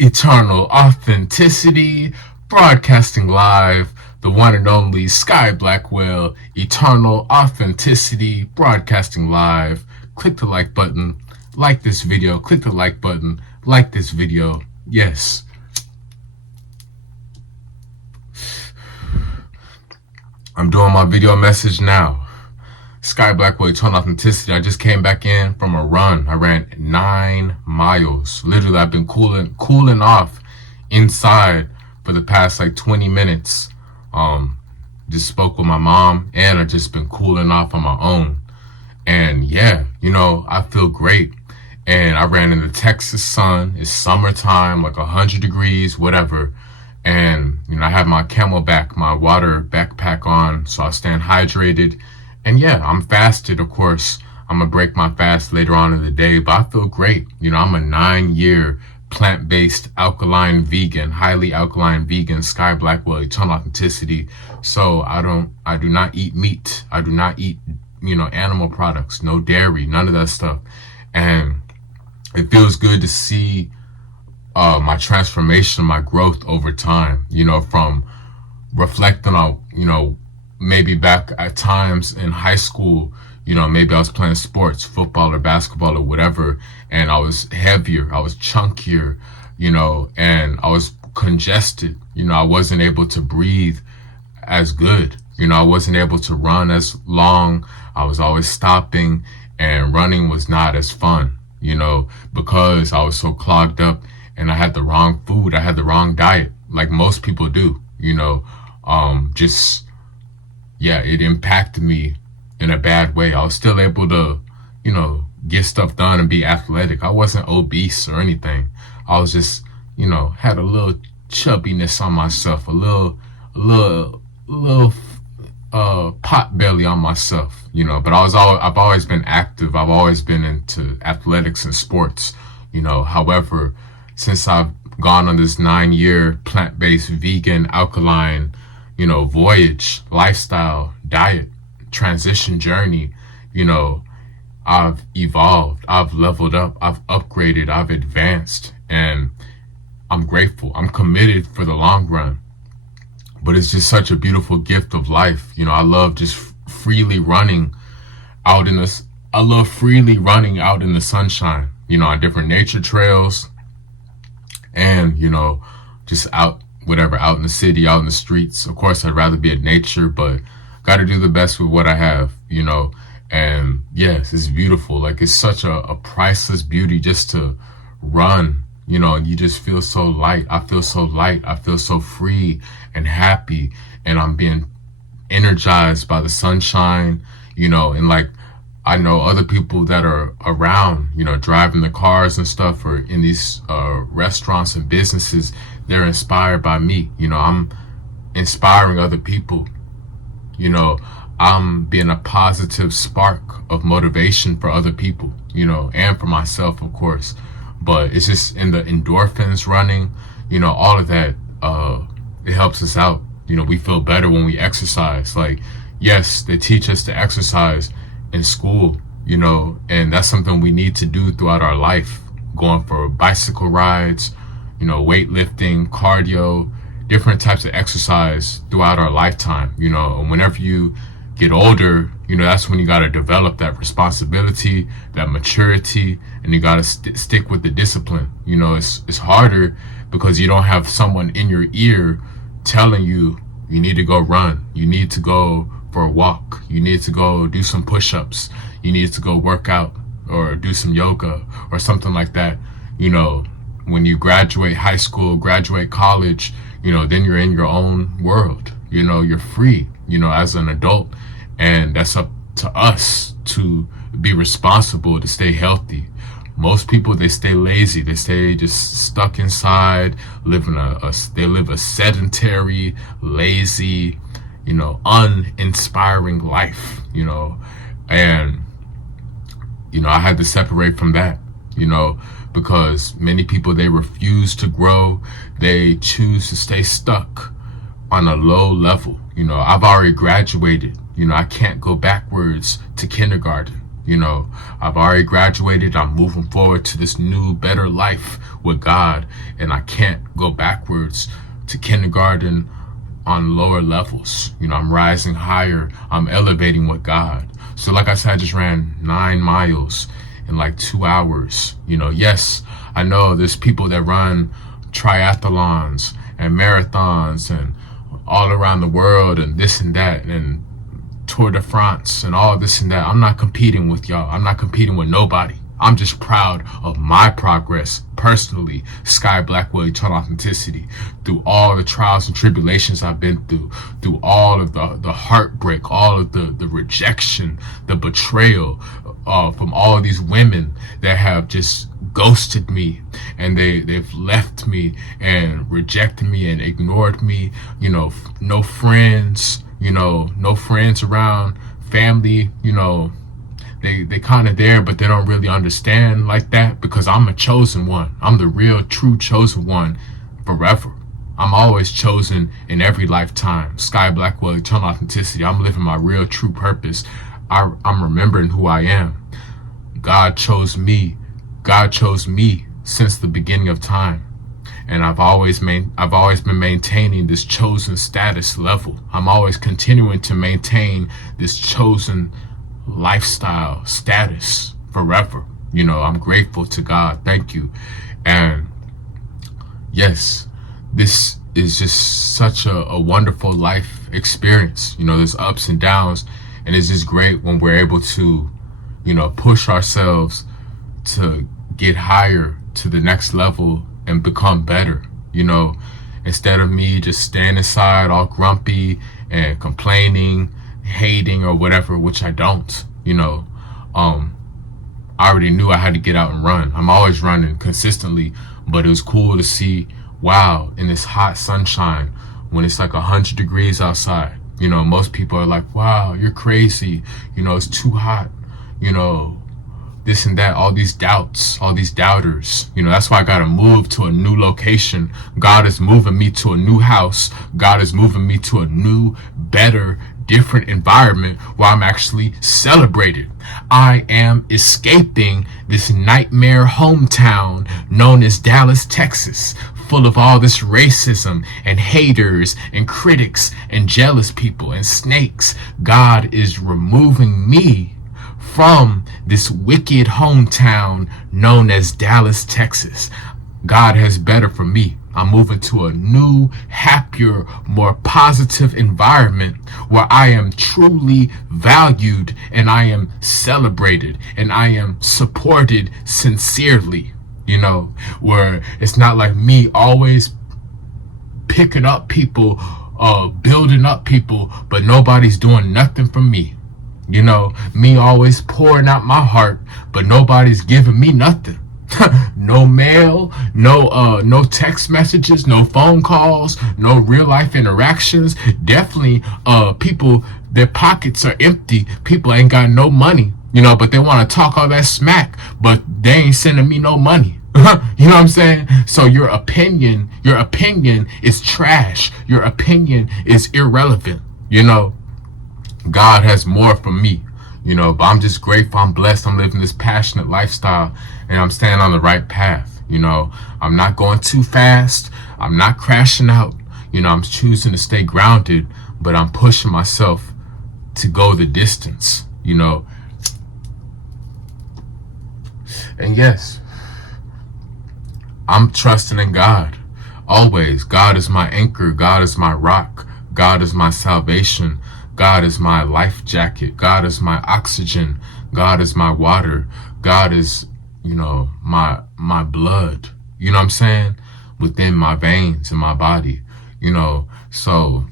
Eternal Authenticity, broadcasting live, the one and only Sky Blackwell, Eternal Authenticity, broadcasting live. Click the like button, like this video, click the like button, like this video. Yes. I'm doing my video message now. Sky Blackwell, Eternal Authenticity. I just came back in from a run. I ran 9 miles. Literally, I've been cooling off inside for the past like 20 minutes. Just spoke with my mom, and I've just been cooling off on my own. And yeah, I feel great. And I ran in the Texas sun. It's summertime, like 100 degrees, whatever. And, I have my Camelback, my water backpack on, so I stand hydrated. And yeah, I'm fasted, of course. I'm going to break my fast later on in the day, but I feel great. I'm a 9-year plant-based alkaline vegan, highly alkaline vegan, Sky Blackwell, Eternal Authenticity. So I do not eat meat. I do not eat, animal products, no dairy, none of that stuff. And it feels good to see my transformation, my growth over time, from reflecting on, maybe back at times in high school, maybe I was playing sports, football or basketball or whatever, and I was heavier, I was chunkier, and I was congested. I wasn't able to breathe as good. I wasn't able to run as long. I was always stopping, and running was not as fun, because I was so clogged up and I had the wrong food. I had the wrong diet, like most people do, it impacted me in a bad way. I was still able to, get stuff done and be athletic. I wasn't obese or anything. I was just, had a little chubbiness on myself, a little pot belly on myself, but I've always been active. I've always been into athletics and sports, however, since I've gone on this 9-year plant-based vegan alkaline voyage, lifestyle, diet, transition journey, I've evolved, I've leveled up, I've upgraded, I've advanced, and I'm grateful. I'm committed for the long run. But it's just such a beautiful gift of life. I love just freely running out in the sunshine, on different nature trails, and, just out in the city, out in the streets. Of course, I'd rather be at nature, but got to do the best with what I have, and yes, it's beautiful. Like, it's such a priceless beauty just to run, and you just feel so light. I feel so light. I feel so free and happy, and I'm being energized by the sunshine, and like, I know other people that are around, driving the cars and stuff, or in these restaurants and businesses. They're inspired by me. I'm inspiring other people. I'm being a positive spark of motivation for other people, and for myself, of course. But it's just in the endorphins running, all of that, it helps us out. We feel better when we exercise. Like, yes, they teach us to exercise in school, and that's something we need to do throughout our life, going for bicycle rides, weightlifting, cardio, different types of exercise throughout our lifetime, and whenever you get older, that's when you got to develop that responsibility, that maturity, and you got to stick with the discipline. It's harder because you don't have someone in your ear telling you need to go run, you need to go for a walk, you need to go do some push-ups, you need to go work out or do some yoga or something like that. When you graduate high school, graduate college, then you're in your own world. You're free, as an adult, and that's up to us to be responsible, to stay healthy. Most people, they stay lazy. They stay just stuck inside, they live a sedentary, lazy, uninspiring life, and, I had to separate from that, because many people, they refuse to grow. They choose to stay stuck on a low level. I've already graduated. I can't go backwards to kindergarten. You know, I've already graduated. I'm moving forward to this new, better life with God, and I can't go backwards to kindergarten on lower levels. You know, I'm rising higher. I'm elevating with God. So like I said, I just ran 9 miles in like 2 hours. You know, yes, I know there's people that run triathlons and marathons and all around the world and this and that and Tour de France and all this and that. I'm not competing with y'all. I'm not competing with nobody. I'm just proud of my progress personally, Sky Blackwell, Eternal Authenticity, through all the trials and tribulations I've been through all of the heartbreak, all of the rejection, the betrayal from all of these women that have just ghosted me, and they've left me and rejected me and ignored me. You know, no friends, you know, no friends around, family, you know, they kind of there, but they don't really understand like that, because I'm a chosen one. I'm the real, true chosen one forever. I'm always chosen in every lifetime. Sky Blackwell, Eternal Authenticity. I'm living my real, true purpose. I'm remembering who I am. God chose me. God chose me since the beginning of time. And I've always been maintaining this chosen status level. I'm always continuing to maintain this chosen lifestyle status forever. You know, I'm grateful to God. Thank you. And yes, this is just such a wonderful life experience. You know, there's ups and downs, and it's just great when we're able to, you know, push ourselves to get higher to the next level and become better. You know, instead of me just staying inside all grumpy and complaining, hating or whatever, which I don't. You know, I already knew I had to get out and run. I'm always running consistently, but it was cool to see, wow, in this hot sunshine, when it's like 100 degrees outside, you know, most people are like, wow, you're crazy, you know, it's too hot, you know, this and that, all these doubts, all these doubters. You know, that's why I got to move to a new location. God is moving me to a new house. God is moving me to a new, better, different environment where I'm actually celebrated. I am escaping this nightmare hometown known as Dallas, Texas, full of all this racism and haters and critics and jealous people and snakes. God is removing me from this wicked hometown known as Dallas, Texas. God has better for me. I'm moving to a new, happier, more positive environment where I am truly valued and I am celebrated and I am supported sincerely. You know, where it's not like me always picking up people, building up people, but nobody's doing nothing for me. You know, me always pouring out my heart, but nobody's giving me nothing. No mail, no text messages, no phone calls, no real life interactions. Definitely, people, their pockets are empty. People ain't got no money, you know, but they want to talk all that smack, but they ain't sending me no money. You know what I'm saying? So your opinion is trash. Your opinion is irrelevant. You know, God has more for me, you know, but I'm just grateful. I'm blessed. I'm living this passionate lifestyle and I'm staying on the right path. You know, I'm not going too fast. I'm not crashing out. You know, I'm choosing to stay grounded, but I'm pushing myself to go the distance, you know. And yes, I'm trusting in God always. God is my anchor. God is my rock. God is my salvation. God is my life jacket. God is my oxygen. God is my water. God is, you know, my blood. You know what I'm saying? Within my veins in my body. You know, so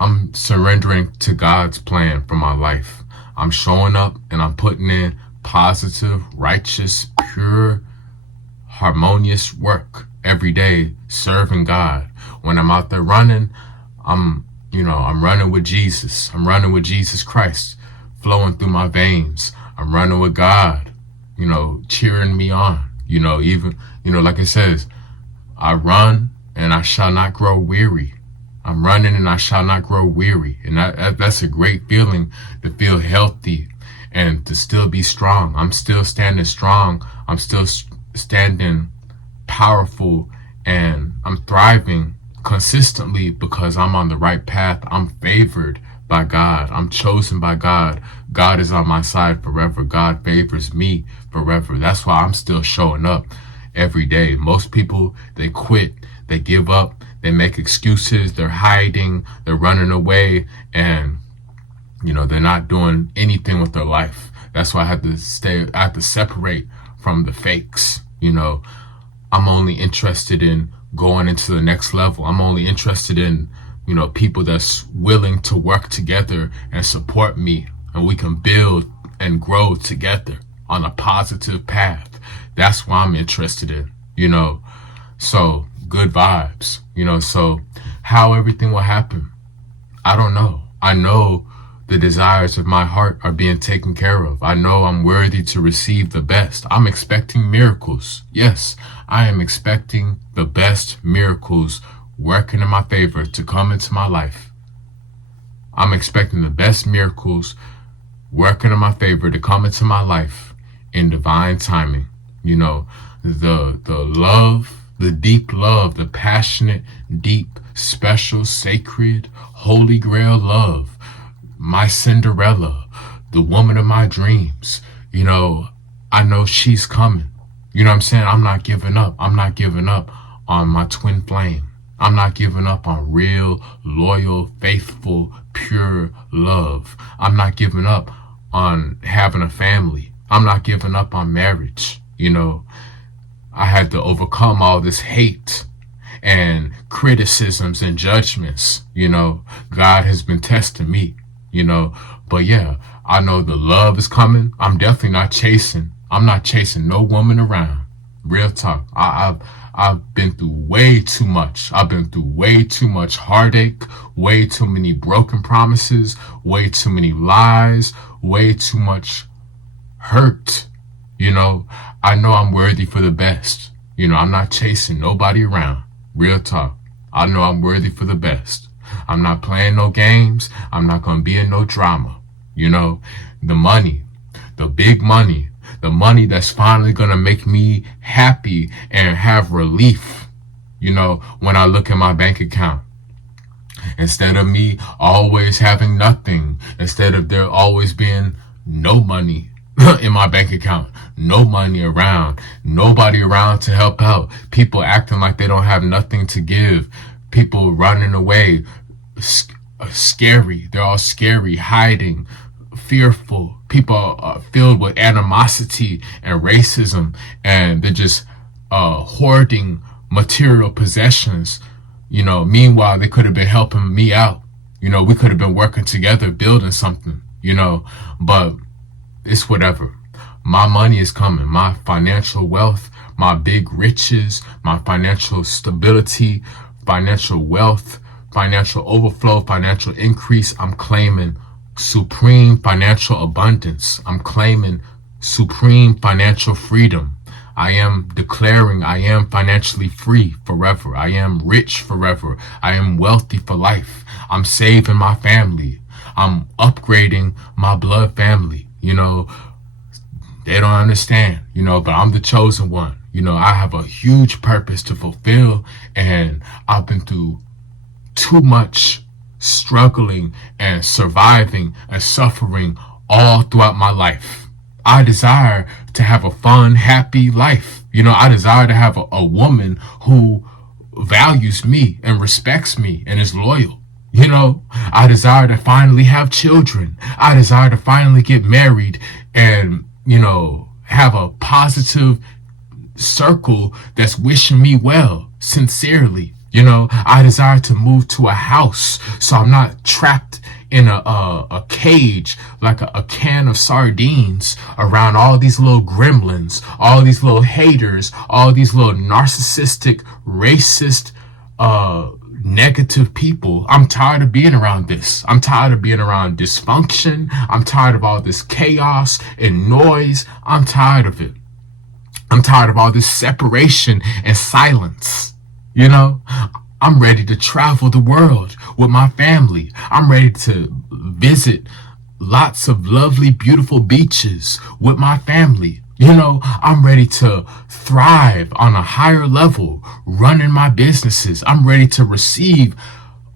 I'm surrendering to God's plan for my life. I'm showing up and I'm putting in positive, righteous, pure, harmonious work every day, serving God. When I'm out there running, I'm running with Jesus. I'm running with Jesus Christ flowing through my veins. I'm running with God, you know, cheering me on. You know, even, you know, like it says, I run and I shall not grow weary. I'm running and I shall not grow weary. And that's a great feeling, to feel healthy and to still be strong. I'm still standing strong. I'm still standing powerful, and I'm thriving consistently because I'm on the right path. I'm favored by God. I'm chosen by God. God is on my side forever. God favors me forever. That's why I'm still showing up every day. Most people, they quit, they give up, they make excuses, they're hiding, they're running away, and they're not doing anything with their life. That's why I have to separate from the fakes. I'm only interested in going into the next level. I'm only interested in, people that's willing to work together and support me, and we can build and grow together on a positive path. That's what I'm interested in, so good vibes, so how everything will happen, I don't know. I know the desires of my heart are being taken care of. I know I'm worthy to receive the best. I'm expecting miracles. Yes, I am expecting the best miracles working in my favor to come into my life. I'm expecting the best miracles working in my favor to come into my life in divine timing. The love, the deep love, the passionate, deep, special, sacred, holy grail love, my Cinderella, the woman of my dreams, I know she's coming. You know what I'm saying? I'm not giving up. I'm not giving up on my twin flame. I'm not giving up on real, loyal, faithful, pure love. I'm not giving up on having a family. I'm not giving up on marriage. I had to overcome all this hate and criticisms and judgments. God has been testing me, but yeah, I know the love is coming. I'm definitely not chasing. I'm not chasing no woman around. Real talk. I've been through way too much. I've been through way too much heartache, way too many broken promises, way too many lies, way too much hurt. I know I'm worthy for the best. I'm not chasing nobody around. Real talk. I know I'm worthy for the best. I'm not playing no games. I'm not going to be in no drama. The money, the big money, the money that's finally going to make me happy and have relief, when I look at my bank account. Instead of me always having nothing, instead of there always being no money in my bank account, no money around, nobody around to help out, people acting like they don't have nothing to give, people running away, scary, they're all scary, hiding, fearful, people are filled with animosity and racism, and they're just hoarding material possessions. Meanwhile, they could have been helping me out. We could have been working together, building something, but it's whatever. My money is coming. My financial wealth, my big riches, my financial stability, financial wealth, financial overflow, financial increase. I'm claiming supreme financial abundance. I'm claiming supreme financial freedom. I am declaring I am financially free forever. I am rich forever. I am wealthy for life. I'm saving my family. I'm upgrading my blood family. They don't understand, but I'm the chosen one. I have a huge purpose to fulfill, and I've been through too much struggling and surviving and suffering all throughout my life. I desire to have a fun, happy life. I desire to have a woman who values me and respects me and is loyal. I desire to finally have children. I desire to finally get married and, have a positive circle that's wishing me well, sincerely. I desire to move to a house so I'm not trapped in a cage like a can of sardines around all these little gremlins, all these little haters, all these little narcissistic, racist, negative people. I'm tired of being around this. I'm tired of being around dysfunction. I'm tired of all this chaos and noise. I'm tired of it. I'm tired of all this separation and silence. I'm ready to travel the world with my family. I'm ready to visit lots of lovely, beautiful beaches with my family. I'm ready to thrive on a higher level, running my businesses. I'm ready to receive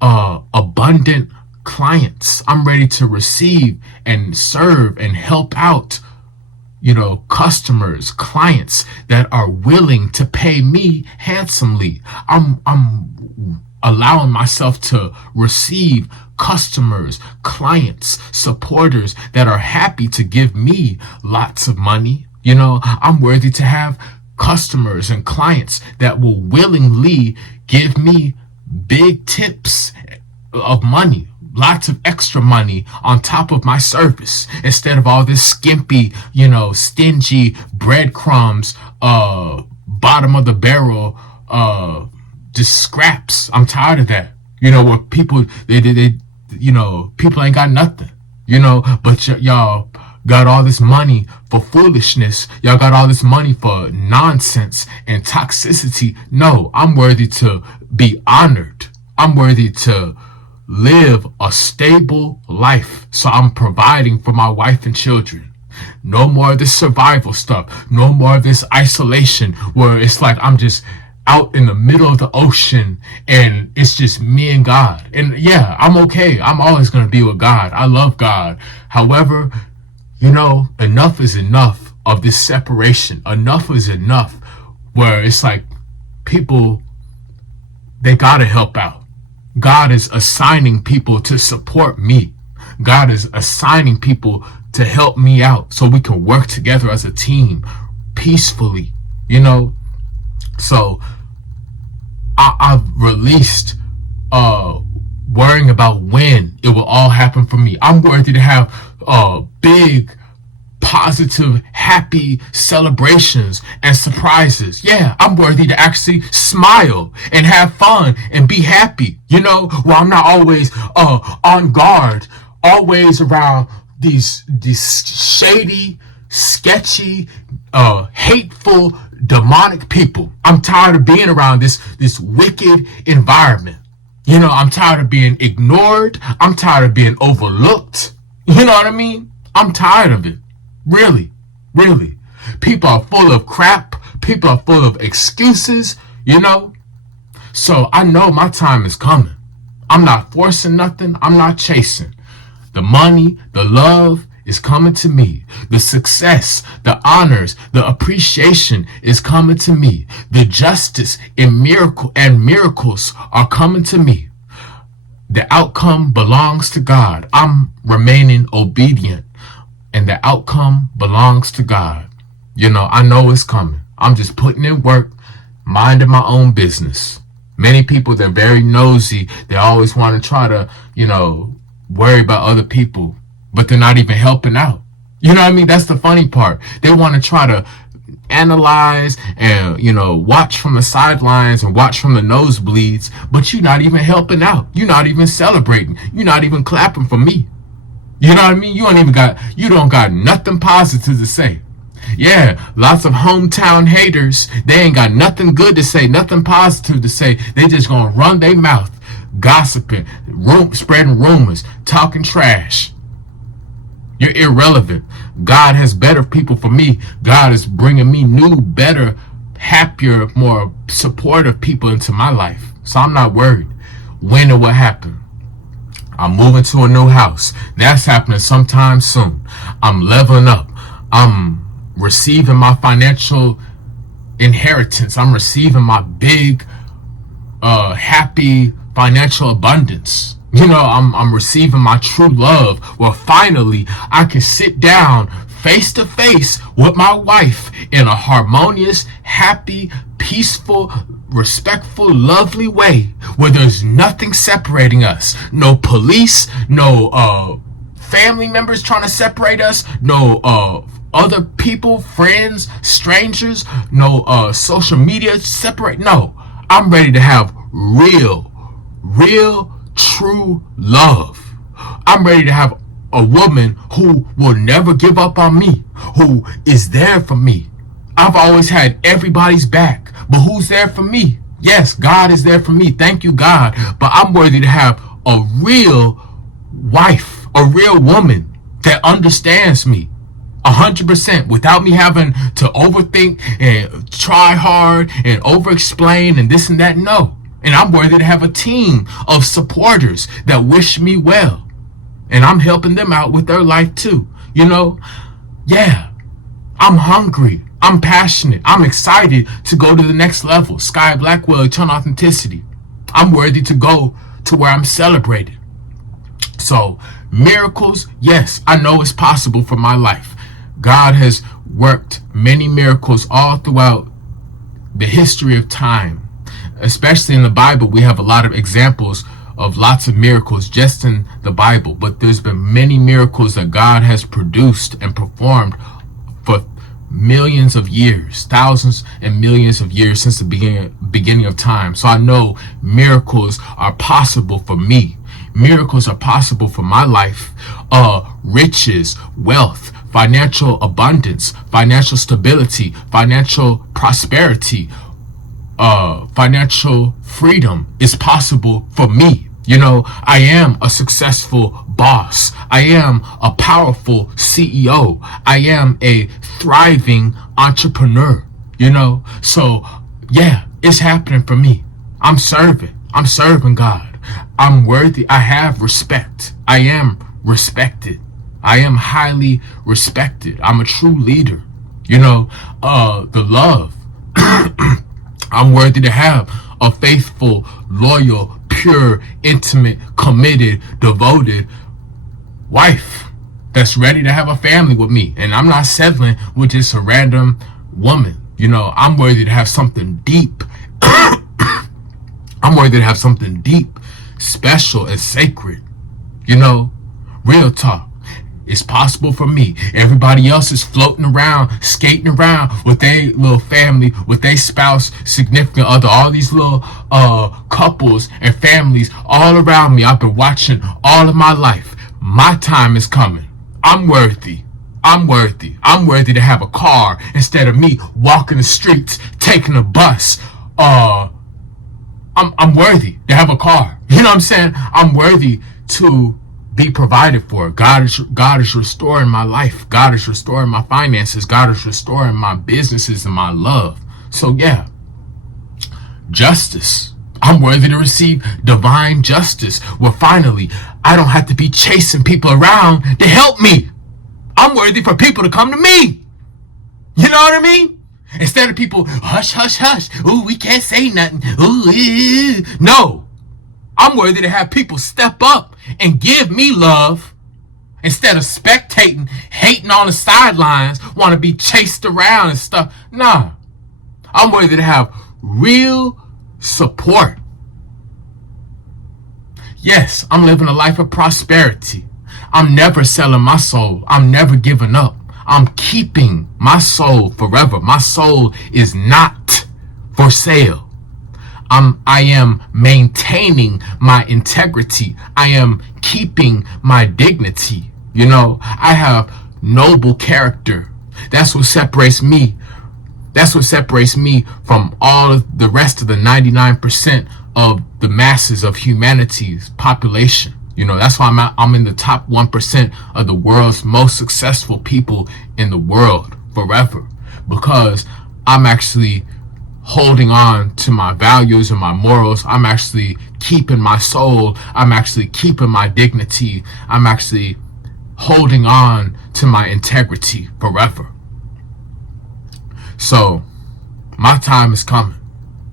abundant clients. I'm ready to receive and serve and help out, customers, clients that are willing to pay me handsomely. I'm allowing myself to receive customers, clients, supporters that are happy to give me lots of money. I'm worthy to have customers and clients that will willingly give me big tips of money, lots of extra money on top of my service, instead of all this skimpy, stingy breadcrumbs, bottom of the barrel, just scraps. I'm tired of that. Where people, people ain't got nothing, but y'all got all this money for foolishness. Y'all got all this money for nonsense and toxicity. No, I'm worthy to be honored. I'm worthy to live a stable life. So I'm providing for my wife and children. No more of this survival stuff. No more of this isolation where it's like I'm just out in the middle of the ocean and it's just me and God. And yeah, I'm okay. I'm always going to be with God. I love God. However, enough is enough of this separation. Enough is enough where it's like people, they got to help out. God is assigning people to support me. God is assigning people to help me out so we can work together as a team peacefully, So I've released worrying about when it will all happen for me. I'm worthy to have big, positive, happy celebrations and surprises. Yeah, I'm worthy to actually smile and have fun and be happy, where I'm not always on guard, always around these shady, sketchy, hateful, demonic people. I'm tired of being around this wicked environment. I'm tired of being ignored. I'm tired of being overlooked. You know what I mean? I'm tired of it. Really, really. People are full of crap. People are full of excuses, So I know my time is coming. I'm not forcing nothing. I'm not chasing. The money, the love is coming to me. The success, the honors, the appreciation is coming to me. The justice and miracles are coming to me. The outcome belongs to God. I'm remaining obedient, and the outcome belongs to God. I know it's coming. I'm just putting in work, minding my own business. Many people, they're very nosy. They always want to try to, worry about other people, but they're not even helping out. You know what I mean? That's the funny part. They want to try to analyze and, watch from the sidelines and watch from the nosebleeds, but you're not even helping out. You're not even celebrating. You're not even clapping for me. You know what I mean? You don't got nothing positive to say. Yeah, lots of hometown haters. They ain't got nothing good to say, nothing positive to say. They just gonna run their mouth, gossiping, spreading rumors, talking trash. You're irrelevant. God has better people for me. God is bringing me new, better, happier, more supportive people into my life. So I'm not worried. When and what happened? I'm moving to a new house. That's happening sometime soon. I'm leveling up. I'm receiving my financial inheritance. I'm receiving my big, happy financial abundance. I'm receiving my true love. Well, finally, I can sit down face to face with my wife in a harmonious, happy, peaceful, respectful, lovely way where there's nothing separating us. No police, no family members trying to separate us, no other people, friends, strangers, no social media separate. No, I'm ready to have real, true love. I'm ready to have a woman who will never give up on me, who is there for me. I've always had everybody's back, but who's there for me? Yes, God is there for me. Thank you, God. But I'm worthy to have a real wife, a real woman that understands me 100% without me having to overthink and try hard and over explain and this and that. No. And I'm worthy to have a team of supporters that wish me well. And I'm helping them out with their life too. Yeah, I'm hungry. I'm passionate. I'm excited to go to the next level. Sky Blackwell, eternal authenticity. I'm worthy to go to where I'm celebrated. So, miracles, yes, I know it's possible for my life. God has worked many miracles all throughout the history of time. Especially in the Bible, we have a lot of examples of lots of miracles just in the Bible. But there's been many miracles that God has produced and performed for millions of years, thousands and millions of years since the beginning of time. So I know miracles are possible for me. Miracles are possible for my life. Riches, wealth, financial abundance, financial stability, financial prosperity, financial freedom is possible for me. I am a successful boss. I am a powerful CEO. I am a thriving entrepreneur, So, yeah, it's happening for me. I'm serving God. I'm worthy. I have respect. I am respected. I am highly respected. I'm a true leader. The love. I'm worthy to have a faithful, loyal, pure, intimate, committed, devoted wife that's ready to have a family with me. And I'm not settling with just a random woman. I'm worthy to have something deep. I'm worthy to have something deep, special, and sacred. Real talk. It's possible for me. Everybody else is floating around, skating around with their little family, with their spouse, significant other, all these little couples and families all around me. I've been watching all of my life. My time is coming. I'm worthy. I'm worthy to have a car instead of me walking the streets, taking a bus. I'm worthy to have a car. You know what I'm saying? I'm worthy to be provided for. God is restoring my life. God is restoring my finances. God is restoring my businesses and my love. So yeah, justice. I'm worthy to receive divine justice, where finally I don't have to be chasing people around to help me. I'm worthy for people to come to me. You know what I mean? Instead of people, hush, hush, hush. Ooh, we can't say nothing. Ooh, no. I'm worthy to have people step up and give me love instead of spectating, hating on the sidelines, want to be chased around and stuff. Nah. I'm worthy to have real support. Yes, I'm living a life of prosperity. I'm never selling my soul. I'm never giving up. I'm keeping my soul forever. My soul is not for sale. I am maintaining my integrity. I am keeping my dignity. I have noble character. That's what separates me. That's what separates me from all of the rest of the 99% of the masses of humanity's population. That's why I'm in the top 1% of the world's most successful people in the world forever, because I'm actually holding on to my values and my morals. I'm actually keeping my soul. I'm actually keeping my dignity. I'm actually holding on to my integrity forever. So my time is coming.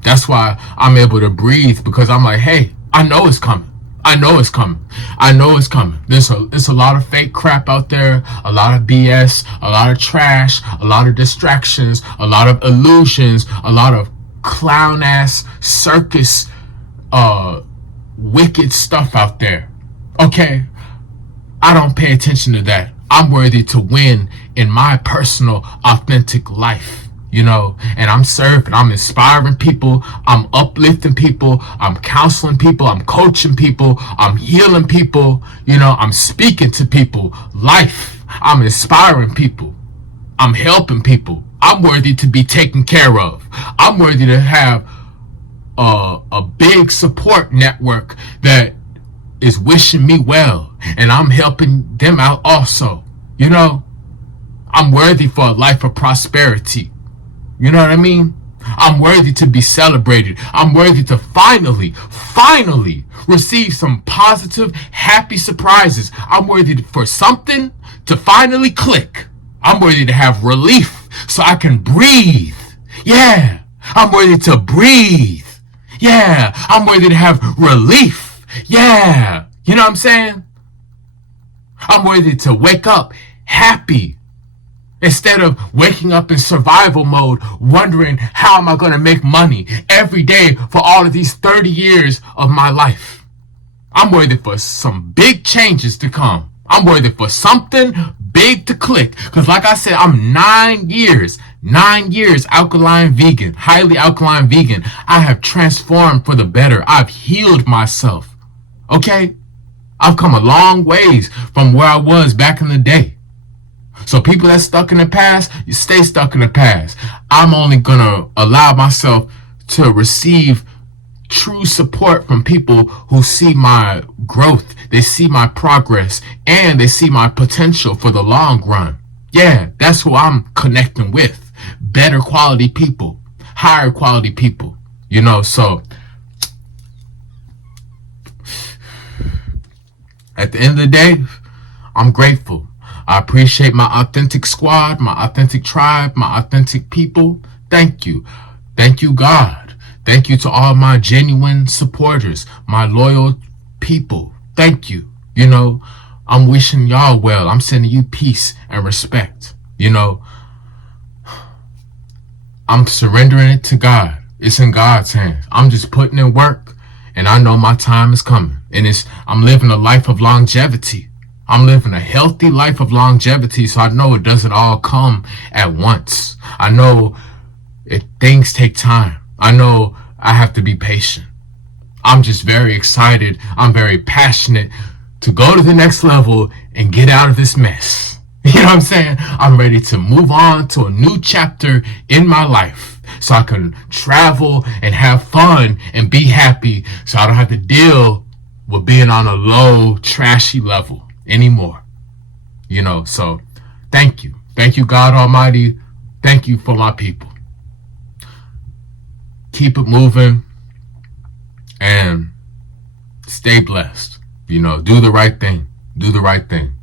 That's why I'm able to breathe, because I'm like, hey, I know it's coming. I know it's coming. I know it's coming. There's a lot of fake crap out there, a lot of BS, a lot of trash, a lot of distractions, a lot of illusions, a lot of clown ass circus, wicked stuff out there. Okay? I don't pay attention to that. I'm worthy to win in my personal, authentic life. And I'm serving, I'm inspiring people, I'm uplifting people, I'm counseling people, I'm coaching people, I'm healing people, I'm speaking to people, life, I'm inspiring people, I'm helping people. I'm worthy to be taken care of. I'm worthy to have a big support network that is wishing me well, and I'm helping them out also. You know, I'm worthy for a life of prosperity. You know what I mean? I'm worthy to be celebrated. I'm worthy to finally receive some positive, happy surprises. I'm worthy for something to finally click. I'm worthy to have relief so I can breathe. Yeah, I'm worthy to breathe. Yeah, I'm worthy to have relief. Yeah, you know what I'm saying? I'm worthy to wake up happy instead of waking up in survival mode, wondering how am I going to make money every day for all of these 30 years of my life. I'm worthy for some big changes to come. I'm worthy for something big to click. Because like I said, I'm 9 years alkaline vegan, highly alkaline vegan. I have transformed for the better. I've healed myself. Okay? I've come a long ways from where I was back in the day. So people that's stuck in the past, you stay stuck in the past. I'm only going to allow myself to receive true support from people who see my growth, they see my progress, and they see my potential for the long run. Yeah, that's who I'm connecting with. Better quality people, higher quality people, you know. So at the end of the day, I'm grateful. I appreciate my authentic squad, my authentic tribe, my authentic people. Thank you. Thank you, God. Thank you to all my genuine supporters, my loyal people. Thank you. You know, I'm wishing y'all well. I'm sending you peace and respect. You know, I'm surrendering it to God. It's in God's hands. I'm just putting in work, and I know my time is coming. And I'm living a life of longevity. I'm living a healthy life of longevity, so I know it doesn't all come at once. I know things take time. I know I have to be patient. I'm just very excited. I'm very passionate to go to the next level and get out of this mess. You know what I'm saying? I'm ready to move on to a new chapter in my life so I can travel and have fun and be happy so I don't have to deal with being on a low, trashy level anymore. You know, so thank you. Thank you, God Almighty. Thank you for my people. Keep it moving and stay blessed. You know, do the right thing. Do the right thing.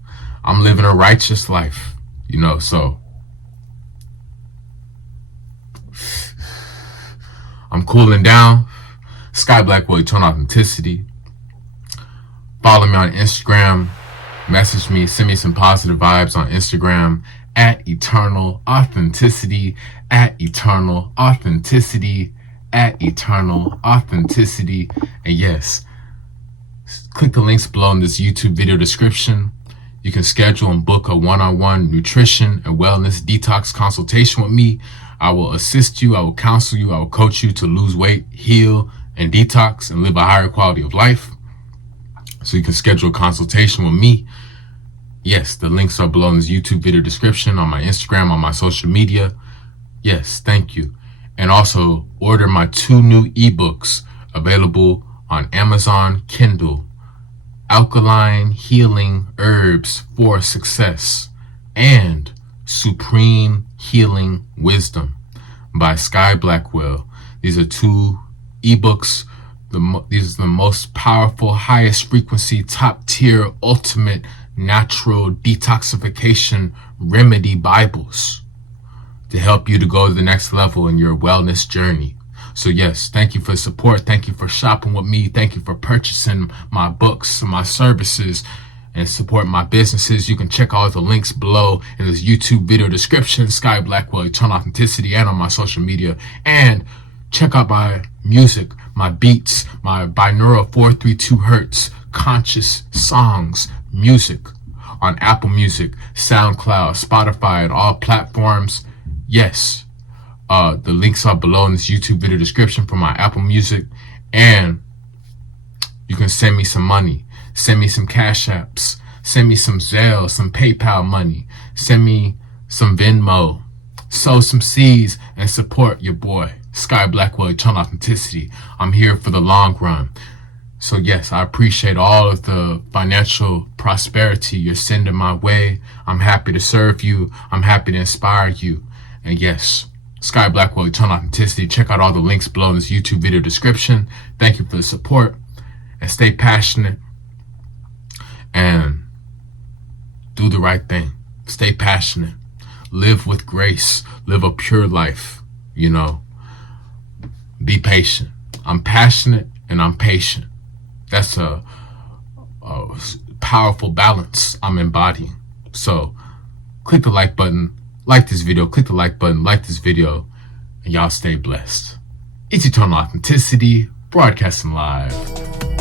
I'm living a righteous life, you know, so I'm cooling down. Sky Blackwell, Eternal Authenticity. Follow me on Instagram. Message me, send me some positive vibes on Instagram at Eternal Authenticity, at Eternal Authenticity, at Eternal Authenticity. And yes, click the links below in this YouTube video description. You can schedule and book a one-on-one nutrition and wellness detox consultation with me. I will assist you, I will counsel you, I will coach you to lose weight, heal, and detox and live a higher quality of life. So you can schedule a consultation with me. Yes, the links are below in this YouTube video description, on my Instagram, on my social media. Yes, thank you. And also order my 2 new ebooks available on Amazon Kindle. Alkaline Healing Herbs for Success and Supreme Healing Wisdom by Sky Blackwell. These are 2 ebooks. These are the most powerful, highest frequency, top tier, ultimate natural detoxification remedy Bibles to help you to go to the next level in your wellness journey. So yes, thank you for the support. Thank you for shopping with me. Thank you for purchasing my books, my services, and support my businesses. You can check all the links below in this YouTube video description, Sky Blackwell, Eternal Authenticity, and on my social media. And check out my music, my beats, my binaural 432 hertz conscious songs, music on Apple Music, SoundCloud, Spotify, and all platforms. Yes, the links are below in this YouTube video description for my Apple Music. And you can send me some money. Send me some Cash Apps. Send me some Zelle, some PayPal money. Send me some Venmo. Sow some seeds and support your boy, Sky Blackwell, Eternal Authenticity. I'm here for the long run. So yes, I appreciate all of the financial prosperity you're sending my way. I'm happy to serve you. I'm happy to inspire you. And yes, Sky Blackwell, Eternal Authenticity. Check out all the links below in this YouTube video description. Thank you for the support, and stay passionate and do the right thing. Stay passionate. Live with grace. Live a pure life. You know, be patient. I'm passionate and I'm patient. That's a powerful balance I'm embodying. So click the like button, like this video, click the like button, like this video, and y'all stay blessed. It's Eternal Authenticity, broadcasting live.